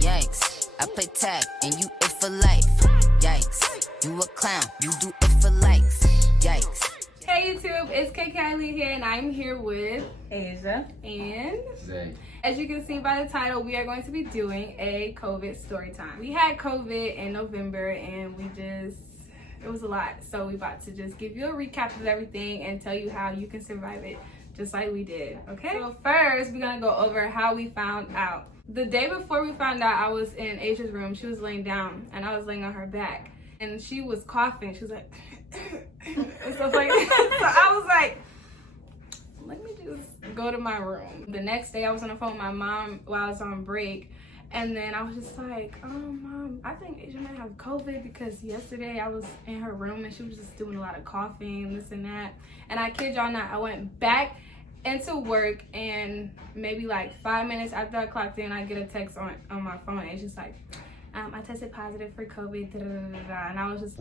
Yikes, I play tag and you it for life. Yikes, you a clown, you do it for likes. Yikes. Hey YouTube, it's KayKay'Ali here and I'm here with Asya and Zay. as you can see by the title, we are going to be doing a COVID story time. We had COVID in November and it was a lot. So we about to just give you a recap of everything and tell you how you can survive it just like we did, okay? So first, we're gonna go over how we found out. The day before we found out, I was in Asia's room. She was laying down and I was laying on her back and she was coughing. She was like, and stuff like that. So I was like, let me just go to my room. The next day I was on the phone with my mom while I was on break. And then I was just like, Mom, I think Asia might have COVID because yesterday I was in her room and she was just doing a lot of coughing and this and that. And I kid y'all not, I went back into work and maybe like 5 minutes after I clocked in, I get a text on my phone and it's just like, I tested positive for COVID, da, da, da, da, da. And I was just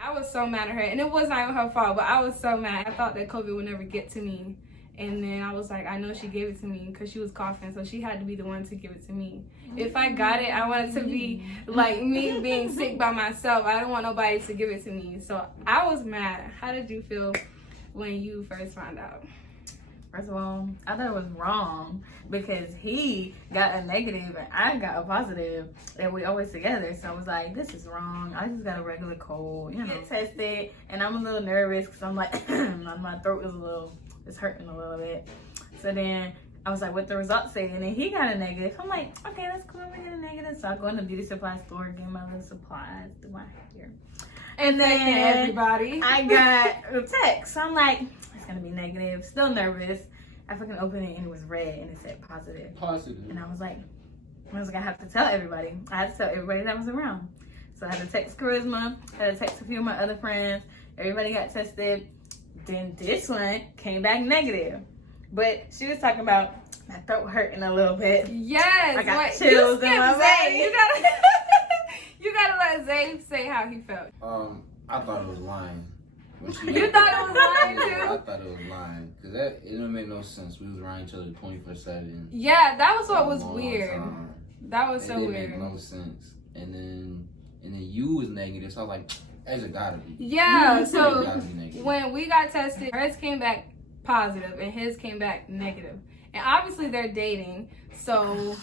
I was so mad at her, and it was not even her fault, but I was so mad. I thought that COVID would never get to me. And then I was like, I know she gave it to me because she was coughing, so she had to be the one to give it to me. If I got it, I wanted to be like me being sick by myself. I don't want nobody to give it to me. So I was mad. How did you feel when you first found out? First of all, I thought it was wrong because he got a negative and I got a positive and we always together. So I was like, this is wrong. I just got a regular cold, you know. Get tested and I'm a little nervous because I'm like, my throat is it's hurting a little bit. So then I was like, what the results say? And then he got a negative. I'm like, okay, that's cool. We got a negative. So I go in the beauty supply store, get my little supplies, do my hair. And then everybody, I got a text. So I'm like, it's gonna be negative. Still nervous. I freaking opened it and it was red and it said positive. And I was like, I have to tell everybody. I had to tell everybody that was around. So I had to text Charisma. I had to text a few of my other friends. Everybody got tested. Then this one came back negative. But she was talking about my throat hurting a little bit. Yes. I got chills in my body. You gotta let Zay say how he felt. I thought it was lying. You thought it was lying too? I thought it was lying. Because it didn't make no sense. We was around each other 24/7. Yeah, that was what was weird. That was so weird. It didn't make no sense. And then you was negative. So I was like, Asia gotta be. Yeah, so gotta be negative. when we got tested, hers came back positive and his came back negative. And obviously they're dating, so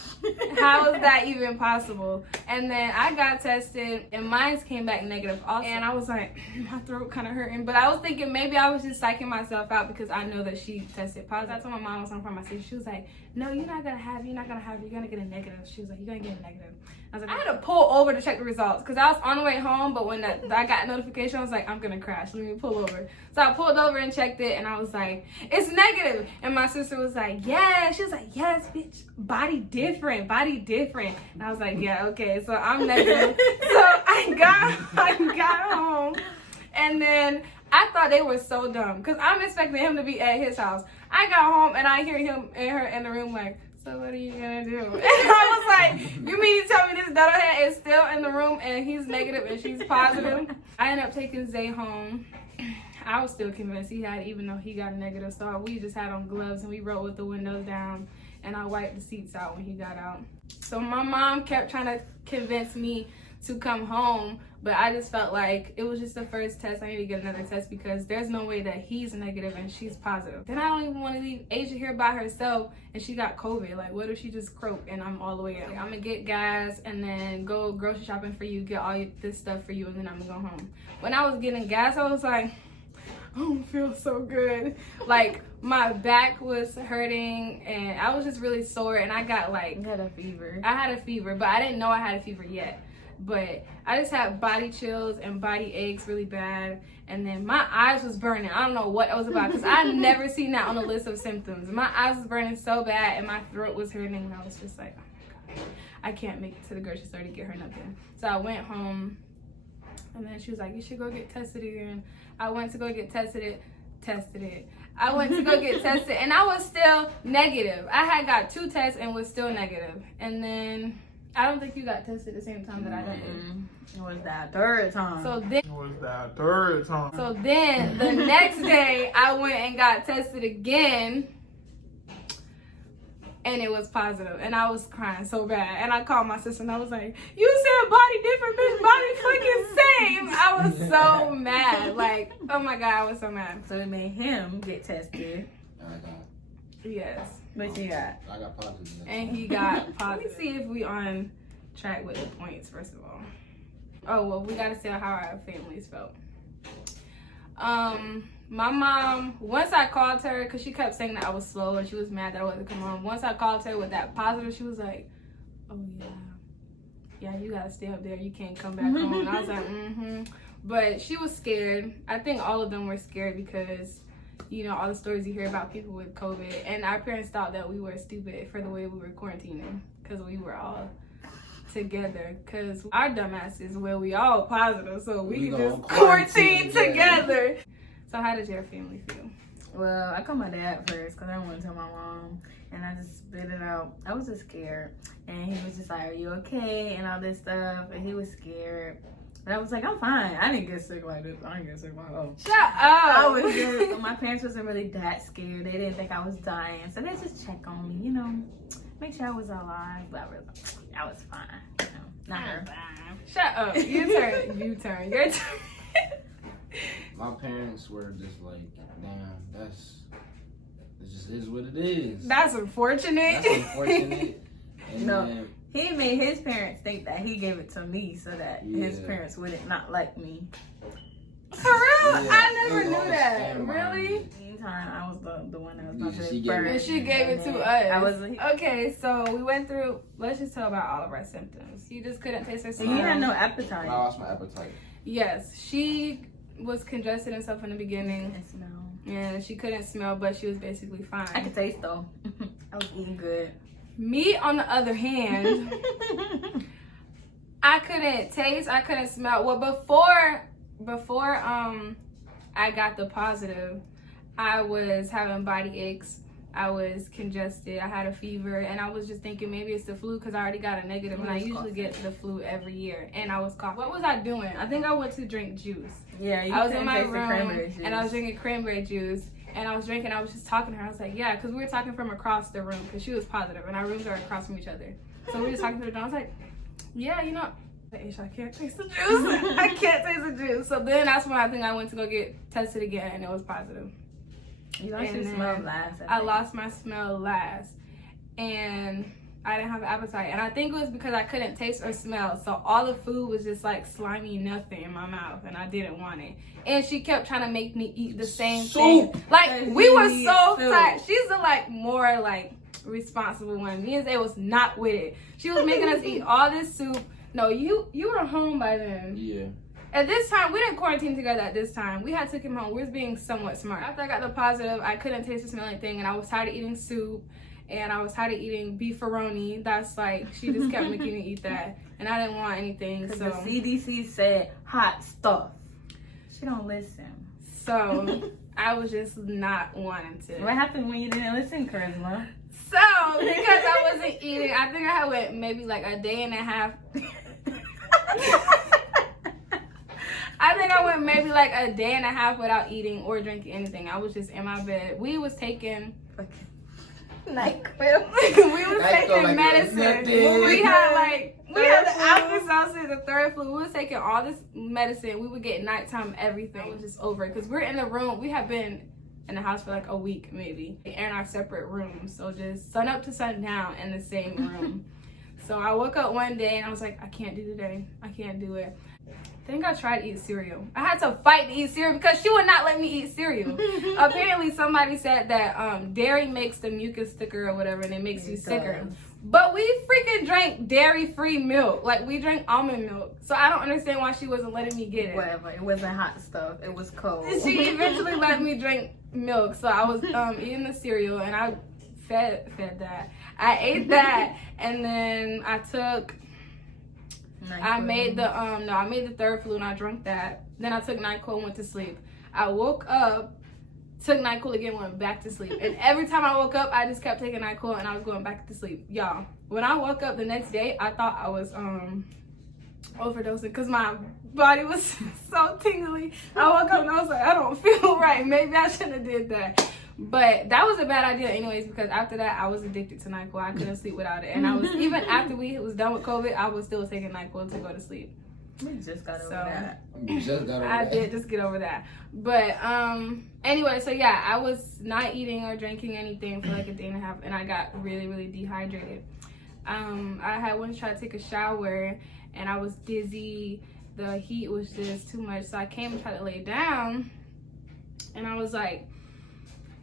how is that even possible? And then I got tested and mine came back negative also. And I was like, my throat kind of hurting. But I was thinking maybe I was just psyching myself out because I know that she tested positive. That's when my mom was on from my sister. She was like, no, you're not gonna have, you're gonna get a negative. She was like, you're gonna get a negative. I was like, I had to pull over to check the results because I was on the way home, but when I got a notification, I was like, I'm gonna crash. Let me pull over. So I pulled over and checked it, and I was like, it's negative. And my sister was like, yeah. She was like, yes, bitch, body different. And I was like, yeah, okay. So I'm negative. So I got home, and then I thought they were so dumb because I'm expecting him to be at his house. I got home and I hear him and her in the room like, so what are you gonna do? And I was like, you mean you tell me this doublehead is still in the room and he's negative and she's positive? I ended up taking Zay home. I was still convinced he had, even though he got a negative. So we just had on gloves and we wrote with the windows down and I wiped the seats out when he got out. So my mom kept trying to convince me to come home, but I just felt like it was just the first test. I need to get another test because there's no way that he's negative and she's positive. Then I don't even want to leave Asia here by herself and she got COVID. Like, what if she just croak and I'm all the way out? Like, I'm gonna get gas and then go grocery shopping for you, get all this stuff for you, and then I'm gonna go home. When I was getting gas, I was like, I don't feel so good. Like, my back was hurting and I was just really sore and I got like, You had a fever. I had a fever, but I didn't know I had a fever yet. But I just had body chills and body aches really bad. And then my eyes was burning. I don't know what it was about because I never seen that on the list of symptoms. My eyes was burning so bad and my throat was hurting and I was just like, oh my God, I can't make it to the grocery store to get her nothing. So I went home and then she was like, you should go get tested again. I went to go get tested it. I went to go get tested and I was still negative. I had got 2 tests and was still negative. And then I don't think you got tested the same time that I did. It was that third time. So then the next day I went and got tested again and it was positive, and I was crying so bad. And I called my sister and I was like, "You said body different, bitch, body fucking same." I was so mad. Like, oh my God, I was so mad. So it made him get tested. Yes. But you got. I got positive. And he got positive. Let me see if we on track with the points, first of all. Oh, well, we gotta say how our families felt. My mom, once I called her, because she kept saying that I was slow and she was mad that I wasn't coming home. Once I called her with that positive, she was like, "Oh yeah, you gotta stay up there. You can't come back home." And I was like, But she was scared. I think all of them were scared because, you know, all the stories you hear about people with COVID. And our parents thought that we were stupid for the way we were quarantining because we were all together. Because our dumbass is where we all positive, so we can just quarantine together. So how did your family feel? Well, I called my dad first because I didn't want to tell my mom. And I just spit it out. I was just scared. And he was just like, "Are you okay?" and all this stuff. And he was scared. But I was like, "I'm fine. I didn't get sick like this. I didn't get sick like, oh." Shut up! I was good. So my parents wasn't really that scared. They didn't think I was dying. So they just check on me, you know, make sure I was alive. But I was fine. You know, not her. Shut up. You turn. Your turn. My parents were just like, "Damn, it just is what it is." That's unfortunate. That's unfortunate. And No. then, He made his parents think that he gave it to me so that his Yeah. parents wouldn't not like me. For real? Yeah, I never it was knew all that. scam behind Really? it. Meantime, I was the one that was Yeah, about to she get gave it- burned. And she gave it to And us. I was. Okay, so we went through, let's just talk about all of our symptoms. You just couldn't taste her So smell. you had no I appetite. lost my appetite. Yes, she was congested and stuff in the beginning. And smell. And she couldn't smell, but she was basically fine. I could taste though. I was eating good. Me, on the other hand, I couldn't taste, I couldn't smell. Well, before I got the positive, I was having body aches. I was congested. I had a fever, and I was just thinking maybe it's the flu because I already got a negative, and I usually get the flu every year. And I was coughing. What was I doing? I think I went to drink juice. Yeah, you I was in couldn't my taste the cranberry room, juice. and I was drinking cranberry juice. And I was drinking, I was just talking to her. I was like, yeah, because we were talking from across the room because she was positive, and our rooms are across from each other. So we were just talking to her, and I was like, yeah, you know, I can't taste the juice. I can't taste the juice. So then that's when I think I went to go get tested again, and it was positive. You lost your And smell then last. I lost my smell last, and I didn't have an appetite. And I think it was because I couldn't taste or smell. So all the food was just like slimy nothing in my mouth, and I didn't want it. And she kept trying to make me eat the same thing. Like, we were so tired. She's the like more like responsible one. Me and Zay was not with it. She was making us eat all this soup. No, you were home by then. Yeah. At this time, we didn't quarantine together at this time. We had took him home. We was being somewhat smart. After I got the positive, I couldn't taste or smell anything, and I was tired of eating soup, and I was tired of eating beefaroni. That's like, she just kept making me eat that, and I didn't want anything. So the CDC said hot stuff. She don't listen. So I was just not wanting to. What happened when you didn't listen, Charisma? So because I wasn't eating, I think I had went maybe like a day and a half. I think I went maybe like a day and a half without eating or drinking anything. I was just in my bed. We was taking NyQuil. we was taking medicine. We had the after sauces, the third flu. We was taking all this medicine. We would get nighttime everything. It was just over because we're in the room. We have been in the house for like a week maybe in our separate rooms. So just sun up to sun down in the same room. So I woke up one day and I was like, I can't do today. I can't do it. I think I tried to eat cereal. I had to fight to eat cereal because she would not let me eat cereal. Apparently somebody said that dairy makes the mucus thicker or whatever, and it makes you sicker. But we freaking drank dairy-free milk. Like, we drank almond milk. So I don't understand why she wasn't letting me get it. Whatever. It wasn't hot stuff. It was cold. She eventually let me drink milk. So I was eating the cereal, and I fed that. I ate that, and then I took... I made the third flu and I drank that. Then I took NyQuil and went to sleep. I woke up, took NyQuil again, went back to sleep. And every time I woke up, I just kept taking NyQuil and I was going back to sleep. Y'all, when I woke up the next day, I thought I was overdosing because my body was so tingly. I woke up and I was like, I don't feel right. Maybe I shouldn't have did that. But that was a bad idea anyways, because after that I was addicted to NyQuil. I couldn't sleep without it. And I was, even after we was done with COVID, I was still taking NyQuil to go to sleep. We just got over that. I did just get over that. But anyway, so yeah, I was not eating or drinking anything for like a day and a half, and I got really, really dehydrated. I had once tried to take a shower and I was dizzy. The heat was just too much, so I came and tried to lay down, and I was like,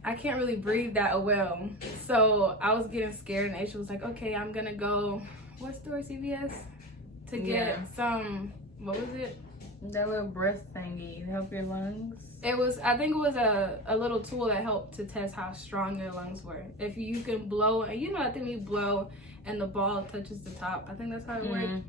I can't really breathe that well. So I was getting scared, and Aisha was like, okay, I'm gonna go, what store, CVS? To get some, what was it? That little breath thingy to help your lungs. It was, I think it was a little tool that helped to test how strong your lungs were. If you can blow, and you know, I think you blow and the ball touches the top. I think that's how it works.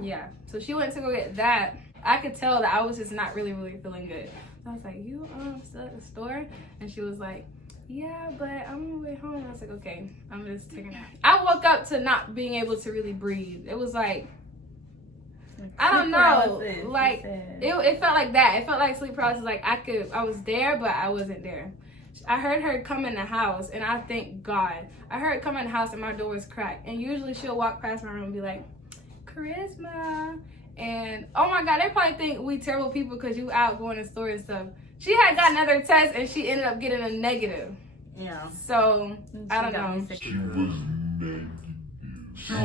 Yeah. So she went to go get that. I could tell that I was just not really, really feeling good. I was like, you still at the store? And she was like, yeah, but I'm on my way home. I was like, okay, I'm just taking a nap. I woke up to not being able to really breathe. It was like, I don't know, like it felt like that. It felt like sleep paralysis. Like I was there, but I wasn't there. I heard her come in the house, and I thank God. I heard her come in the house, and my door was cracked. And usually she'll walk past my room and be like, Charisma. And oh my God, they probably think we terrible people because you out going to store and stuff. She had got another test, and she ended up getting a negative. Yeah. So I don't know. She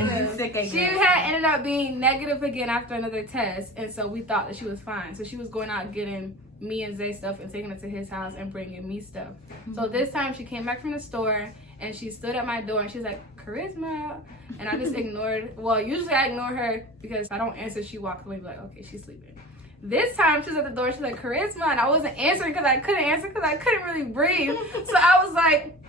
had ended up being negative again after another test, and so we thought that she was fine. So she was going out getting me and Zay stuff and taking it to his house and bringing me stuff. So this time she came back from the store, and she stood at my door, and she's like, Charisma. And I just ignored. Well, usually I ignore her because if I don't answer, she walks away, like, okay, she's sleeping. This time she's at the door, she's like, Charisma, and I wasn't answering because I couldn't answer because I couldn't really breathe. So I was like,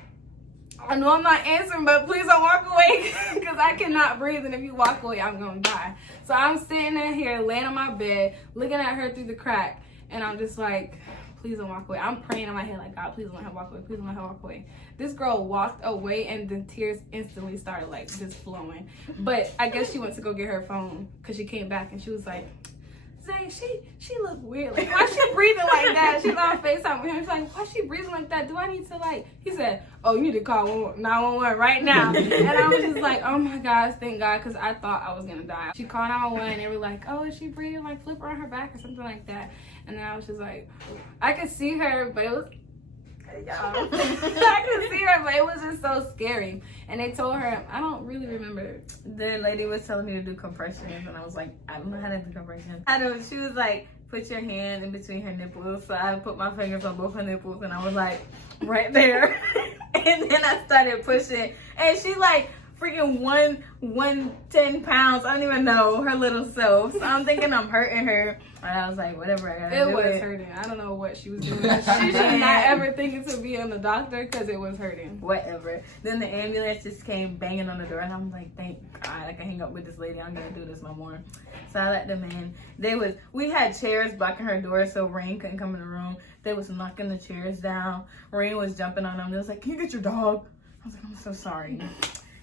I know I'm not answering, but please don't walk away because I cannot breathe, and if you walk away, I'm gonna die. So I'm sitting in here, laying on my bed, looking at her through the crack, and I'm just like, please don't walk away. I'm praying in my head like, God, please don't let her walk away. Please don't let her walk away. This girl walked away, and the tears instantly started like just flowing. But I guess she went to go get her phone because she came back, and she was like, Zay, she looked weird. Like, why she breathing like that? She's on FaceTime with him. She's like, why she breathing like that? Do I need to like, he said, oh, you need to call 911 right now. And I was just like, oh my gosh, thank God, because I thought I was going to die. She called 911, and they were like, oh, is she breathing? Like, flip her on her back or something like that. And then I was just like, I could see her, but it was, I could see her, but it was just so scary. And they told her, I don't really remember. The lady was telling me to do compressions, and I was like, I don't know how to do compressions. She was like, put your hand in between her nipples. So I put my fingers on both her nipples, and I was like, right there. And then I started pushing, and she like freaking 110 pounds. I don't even know her little self. So I'm thinking I'm hurting her. And I was like, whatever, I gotta do it. It was hurting. I don't know what she was doing. She should not ever thinking to be on the doctor because it was hurting. Whatever. Then the ambulance just came banging on the door, and I'm like, thank God I can hang up with this lady. I'm gonna do this no more. So I let them in. We had chairs blocking her door so Rain couldn't come in the room. They was knocking the chairs down. Rain was jumping on them. They was like, can you get your dog? I was like, I'm so sorry.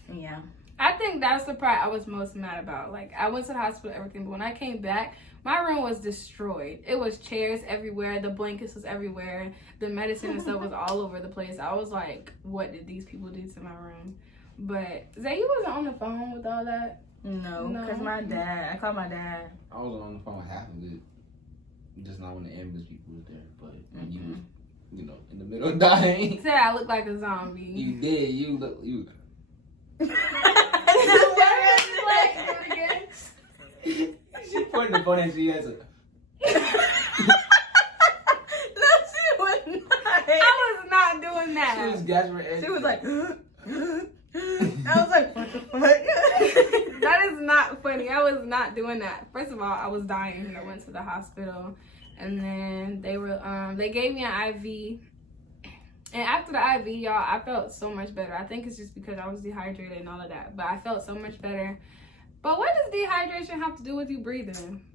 And yeah. I think that's the part I was most mad about. Like, I went to the hospital, everything, but when I came back, my room was destroyed. It was chairs everywhere. The blankets was everywhere. The medicine and stuff was all over the place. I was like, what did these people do to my room? But Zay, you wasn't on the phone with all that? No, because I called my dad. I was on the phone with half of it. Just not when the ambulance people was there. But when you was, you know, in the middle of dying. Say I look like a zombie. You did. You She pointed the phone and she has a. No, she was not. I was not doing that. She was gasping. She was like. I was like, what the fuck? That is not funny. I was not doing that. First of all, I was dying and I went to the hospital, and then they gave me an IV. And after the IV, y'all, I felt so much better. I think it's just because I was dehydrated and all of that. But I felt so much better. But what does dehydration have to do with you breathing?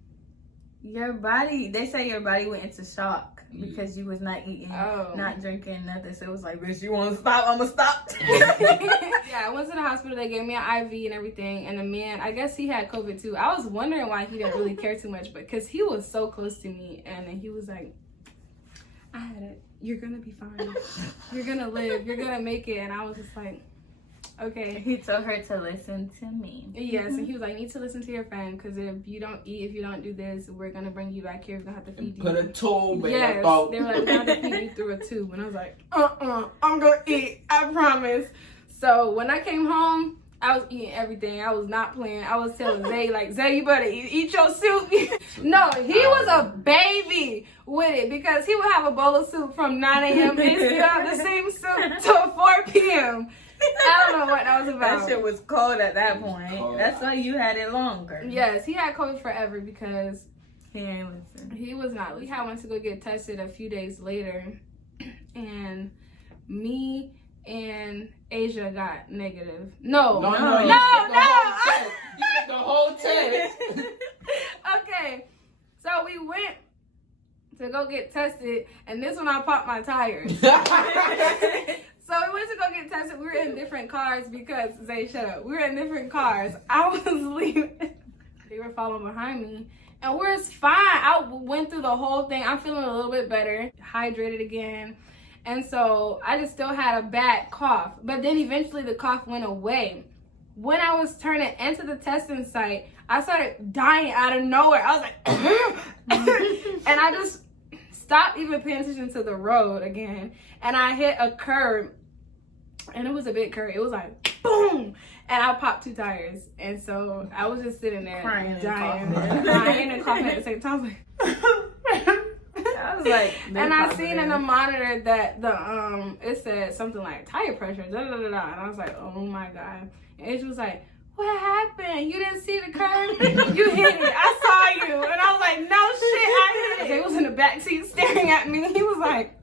Your body, they say your body went into shock because you was not eating, not drinking, nothing. So it was like, bitch, you want to stop? I'm going to stop. Yeah, I went to the hospital. They gave me an IV and everything. And the man, I guess he had COVID too. I was wondering why he didn't really care too much. But because he was so close to me. And then he was like, I had it. you're gonna be fine. You're gonna live. You're gonna make it. And I was just like, okay. He told her to listen to me. Yes, and he was like, you need to listen to your friend, because if you don't eat, if you don't do this, we're gonna bring you back here. We're gonna have to feed you. Put a tube in Yes, your throat. they were like, we're gonna have to feed you through a tube. And I was like, I'm gonna eat. I promise. So when I came home, I was eating everything. I was not playing. I was telling Zay, like, Zay, you better eat your soup. No, he was a baby with it, because he would have a bowl of soup from 9 a.m. and still have the same soup till 4 p.m. I don't know what that was about. That shit was cold at that point. Cold. That's why you had it longer. Yes, he had COVID forever because He ain't listen. he was not. We had went to go get tested a few days later, and me and Asia got negative. No. You took the whole test. Okay, so we went to go get tested, and this one I popped my tires. So we went to go get tested. We were in different cars because, Zay, shut up. We were in different cars. I was leaving. They were following behind me. And we're fine. I went through the whole thing. I'm feeling a little bit better. Hydrated again. And so I just still had a bad cough. But then eventually the cough went away. When I was turning into the testing site, I started dying out of nowhere. I was like, and I just stopped even paying attention to the road again. And I hit a curb. And it was a big curve. It was like, boom! And I popped 2 tires. And so I was just sitting there Crying and dying. coughing. Crying and coughing at the same time. I was like, and I seen in the monitor that it said something like tire pressure, da da da da. And I was like, oh my God. And she was like, what happened? You didn't see the curve? You hit it. I saw you. And I was like, no shit, I hit it. He was in the back seat staring at me. He was like,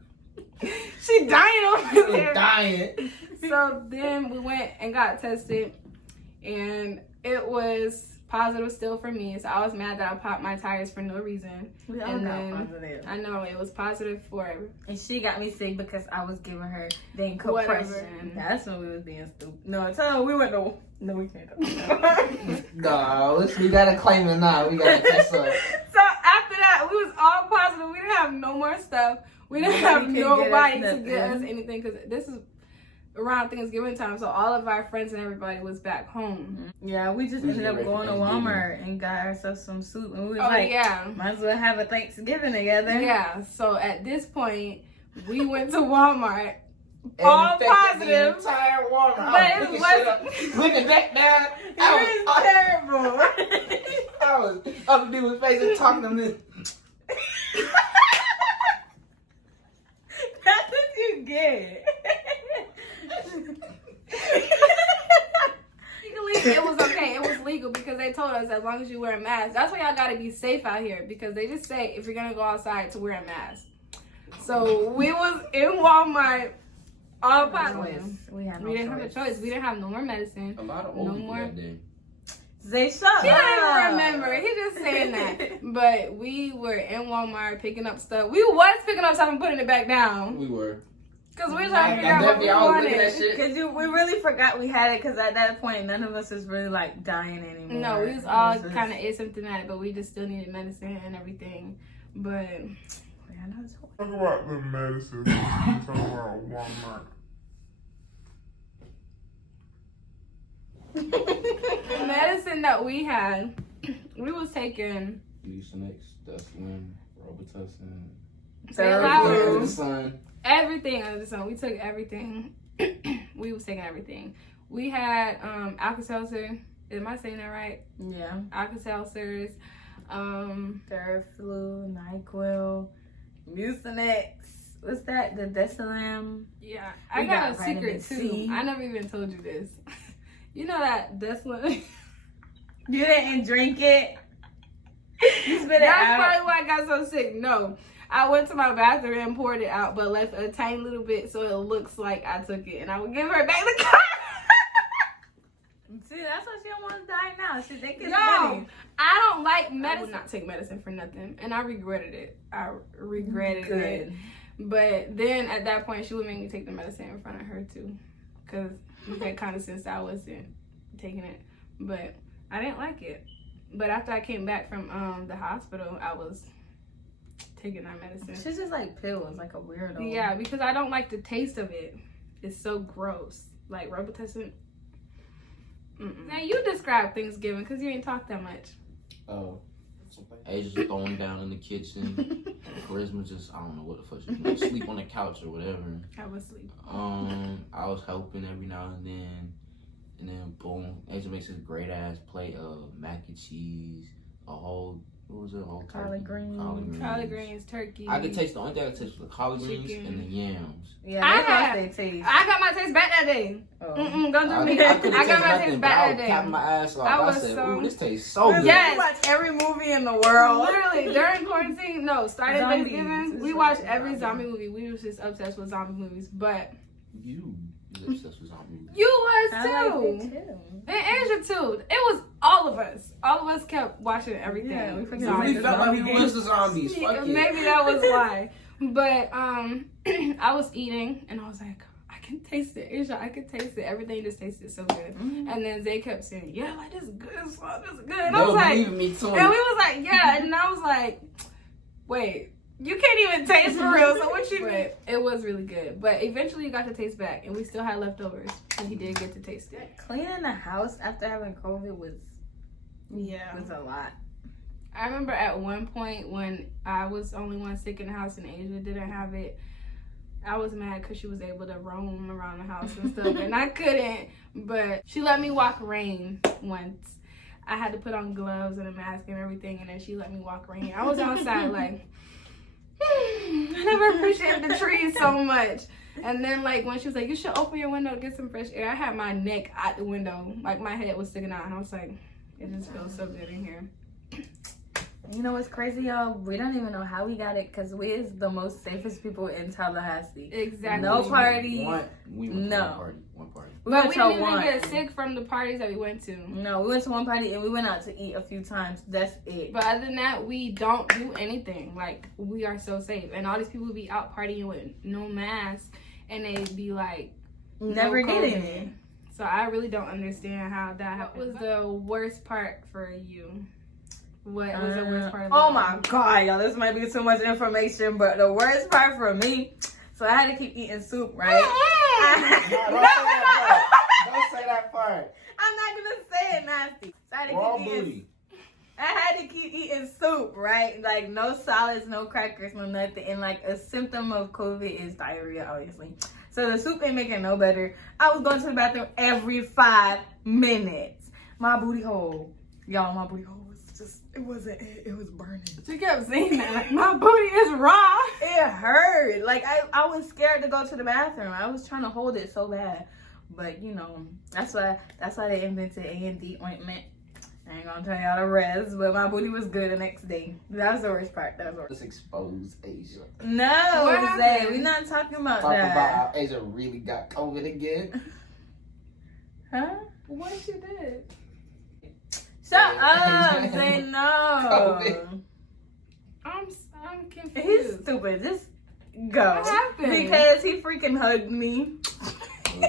she dying over there. Dying. So then we went and got tested, and it was positive still for me. So I was mad that I popped my tires for no reason. We all And got then, positive. I know, it was positive for And she got me sick because I was giving her the Whatever. compression. That's when we was being stupid. No, tell her we went to. No, we can't. No, we gotta claim it now. We gotta catch up. So after that, we was all positive. We didn't have no more stuff. We didn't have nobody to get us anything, because this is around Thanksgiving time, so all of our friends and everybody was back home. Yeah, we just ended up going to Walmart and got ourselves some soup, and we was like, yeah, might as well have a Thanksgiving together. Yeah, so at this point, we went to Walmart, all positive. The entire Walmart. But it was looking back down. It was terrible. All the dude was facing talking to me. That's what you get. Legally, it was okay. It was legal because they told us as long as you wear a mask. That's why y'all gotta be safe out here, because they just say if you're gonna go outside to wear a mask. So we was in Walmart, all positive. We didn't have a choice. We didn't have no more medicine. A lot of No old people more. that day. They shut He up. don't even remember. He just saying that. But we were in Walmart picking up stuff. We was picking up stuff and putting it back down. We were. Because we were trying to figure out what we I was looking at wanted. shit. Because we really forgot we had it, because at that point, none of us was really, like, dying anymore. No, we was all kind of asymptomatic, but we just still needed medicine and everything. But Talk about the medicine. Talk about Walmart. the medicine that we had, we was taking Mucinex, Dustwin, Robitussin. Everything. The sun. Everything under the sun. We took everything. We was taking everything. We had Alka-Seltzer. Am I saying that right? Yeah. Alka-Seltzers. Theraflu, NyQuil, Mucinex. What's that? The Desalam. Yeah. I We got a got secret vitamin too. C. I never even told you this. You know that Desalam? You didn't drink it? You spit it That's out. probably why I got so sick. No. I went to my bathroom and poured it out, but left a tiny little bit so it looks like I took it. And I would give her back the car. See, that's why she don't want to die now. She think it's Yo, funny. I don't like medicine. I would not take medicine for nothing. And I regretted it. I regretted it. But then at that point, she would make me take the medicine in front of her too. Because it made kind of sense that I wasn't taking it. But I didn't like it. But after I came back from the hospital, I was taking that medicine. She's just like pills, like a weirdo. Yeah, because I don't like the taste of it. It's so gross. Like Robitussin. Now you describe Thanksgiving because you ain't talked that much. Oh. Asia's throwing down in the kitchen. Charisma just, I don't know what the fuck she's doing. Sleep on the couch or whatever. I was asleep. I was helping every now and then boom, Asia makes this great ass plate of mac and cheese, a whole, what was it? A whole Collard greens. Collard greens, turkey. I could taste, the only thing I could taste was the collard greens Chicken. and the yams. Yeah, they lost their taste. I got my taste back that day. Oh. Don't do me. I I got my taste back that day. Capping my ass off. I I was said, so- ooh, this tastes so good. Yes. We watch every movie in the world. Literally, during quarantine, no, starting Zombies. Thanksgiving, we watched every zombie movie. We was just obsessed with zombie movies, but You was obsessed with zombie movies. you was I like too. it too. And Asia too. It was all of us. All of us kept watching everything. Yeah, we forget Zombies. We felt like we was the zombies. Fuck it. Maybe that was why. But I was eating and I was like, I can taste it. Asia, I can taste it. Everything just tasted so good. And then Zay kept saying, yeah, like this is good. This is good. And I was like, believe me too. and we was like, yeah. And I was like, wait, you can't even taste for real. So what you mean? It was really good. But eventually you got to taste back. And we still had leftovers. And he did get to taste it. Cleaning the house after having COVID was a lot. I remember at one point when I was the only one sick in the house and Asia didn't have it, I was mad because she was able to roam around the house and stuff, and I couldn't. But she let me walk rain once. I had to put on gloves and a mask and everything, and then she let me walk rain. I was outside like, I never appreciated the trees so much. And then like when she was like, you should open your window to get some fresh air, I had my neck out the window, like my head was sticking out, and I was like, it just feels so good in here. You know what's crazy, y'all? We don't even know how we got it because we is the most safest people in Tallahassee. Exactly. No party. We went No. to one party. We But went we to didn't even one. get sick from the parties that we went to. No, we went to one party and we went out to eat a few times. That's it. But other than that, we don't do anything. Like, we are so safe. And all these people be out partying with no mask, and they be like, Never no getting COVID. it. So I really don't understand how that happened. What was the worst part for you? What was the worst part of Oh it? my God, y'all, this might be too much information, but the worst part for me, so I had to keep eating soup, right? Don't say that part. I'm not gonna say it nasty. So I had to Raw keep eating. booty. I had to keep eating soup, right? Like no solids, no crackers, no nothing. And like a symptom of COVID is diarrhea, obviously. So the soup ain't making no better. I was going to the bathroom every 5 minutes. My booty hole, y'all, my booty hole was just, it was burning. She kept saying that. Like, my booty is raw. It hurt. Like I was scared to go to the bathroom. I was trying to hold it so bad. But you know, that's why they invented A&D ointment. I ain't gonna tell y'all the rest, but my booty was good the next day. That was the worst part. That was the worst. Let's expose Asia. No, What Zay, happened? we're not talking about Talk that. about how Asia really got COVID again. Huh? What if you did? Shut up, Zay, no. COVID. I'm confused. He's stupid. Just go. What happened? Because he freaking hugged me.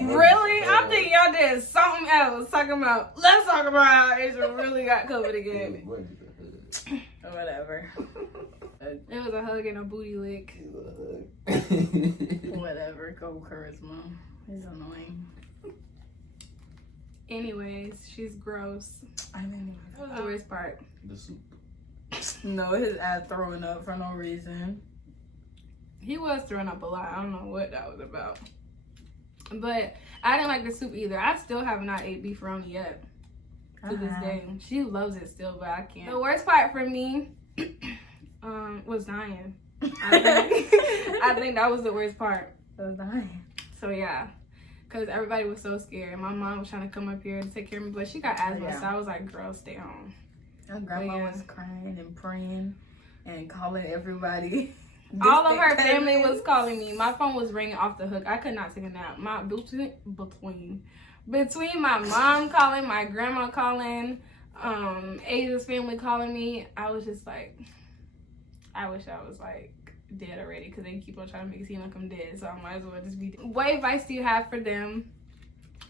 Really? I'm thinking y'all did something else. Let's talk about how Asia really got COVID again. Whatever. It was a hug and a booty lick. Whatever. Go charisma. He's annoying. Anyways, she's gross. I mean, That was the worst part. The soup. no, his ass throwing up for no reason. He was throwing up a lot. I don't know what that was about. But I didn't like the soup either. I still have not ate beefaroni yet. To this day. She loves it still, but I can't. The worst part for me was dying. I think that was the worst part. So dying. So yeah. Because everybody was so scared. My mom was trying to come up here and take care of me, but she got asthma, Yeah. so I was like, girl, stay home. Our grandma Yeah. was crying and praying and calling everybody. All of her Distant family was cousins. calling me. My phone was ringing off the hook. I could not take a nap. Between my mom calling, my grandma calling, Asia's family calling me, I was just like, I wish I was like dead already because they keep on trying to make it seem like I'm dead. So I might as well just be dead. What advice do you have for them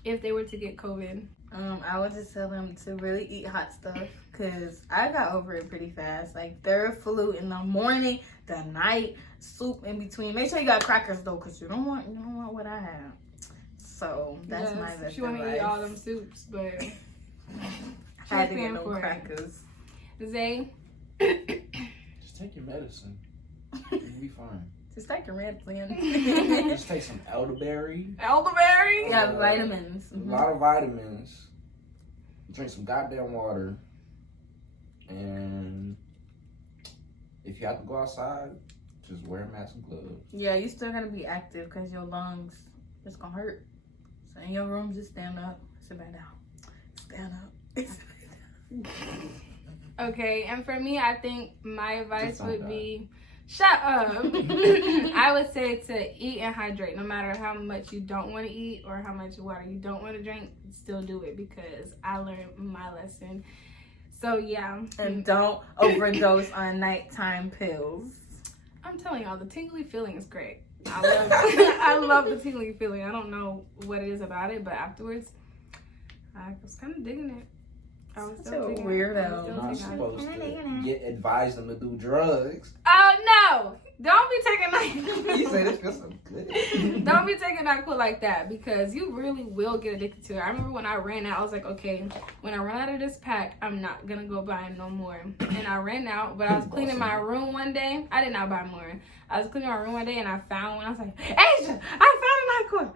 if they were to get COVID? I would just tell them to really eat hot stuff because I got over it pretty fast. Like their flu in the morning, the night, soup in between. Make sure you got crackers though, because you don't want what I have. So that's my best She want to advice. eat all them soups, but I had to get no for it. crackers. Zay, Just take your medicine. You'll be fine. Just take your medicine. Just take some elderberry. elderberry. Yeah, vitamins. A lot of vitamins. Drink some goddamn water. And if you have to go outside, just wear a mask and gloves. Yeah, you still gotta be active because your lungs it's gonna hurt. So in your room, just stand up, sit back down, stand up. Okay, and for me, I think my advice would be, shut up. I would say to eat and hydrate. No matter how much you don't want to eat or how much water you don't want to drink, still do it because I learned my lesson. So yeah. And don't overdose on nighttime pills. I'm telling y'all, the tingly feeling is great. I love it. I love the tingly feeling. I don't know what it is about it, but afterwards, I was kind of digging it. I was Such still a digging weirdo. it. You're not supposed to advise them to do drugs. Oh no! Don't be taking that. You say this feels so good. Don't be taking that quote like that because you really will get addicted to it. I remember when I ran out, I was like, okay, when I run out of this pack, I'm not gonna go buy no more. And I ran out, but I was cleaning my room one day. I did not buy more. I was cleaning my room one day and I found one. I was like, Asia, I found a NyQuil.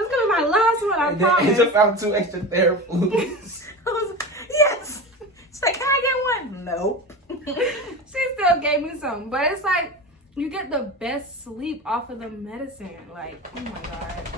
It's gonna be my last one. I promise. Asia found 2 extra Therafluids. I was like, yes. She's like, can I get one? Nope. She still gave me some, but it's like you get the best sleep off of the medicine. Like, oh my god.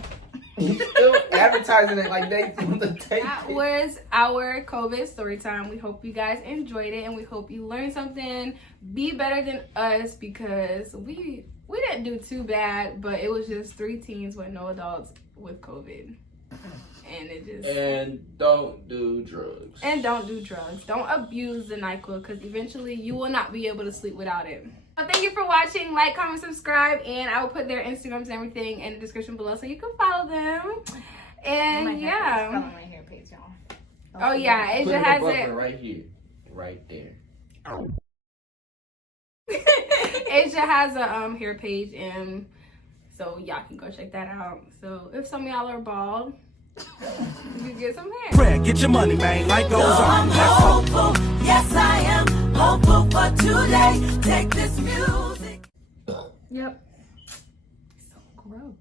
You still advertising it like they want to take That it. was our COVID story time. We hope you guys enjoyed it and we hope you learned something. Be better than us because we didn't do too bad, but it was just 3 teens with no adults with COVID. And it just... And don't do drugs. And don't do drugs. Don't abuse the NyQuil because eventually you will not be able to sleep without it. Well, thank you for watching. Like, comment, subscribe, and I will put their Instagrams and everything in the description below so you can follow them. And yeah. Follow my hair page, y'all. Oh yeah, Put Asia it has above it. right here. Right there. Asia has a hair page, and so y'all can go check that out. So if some of y'all are bald, you can get some hair. Friend, get your money, man. Life goes on. I'm hopeful, yes I am hopeful for today. Take this music. Yep. So gross.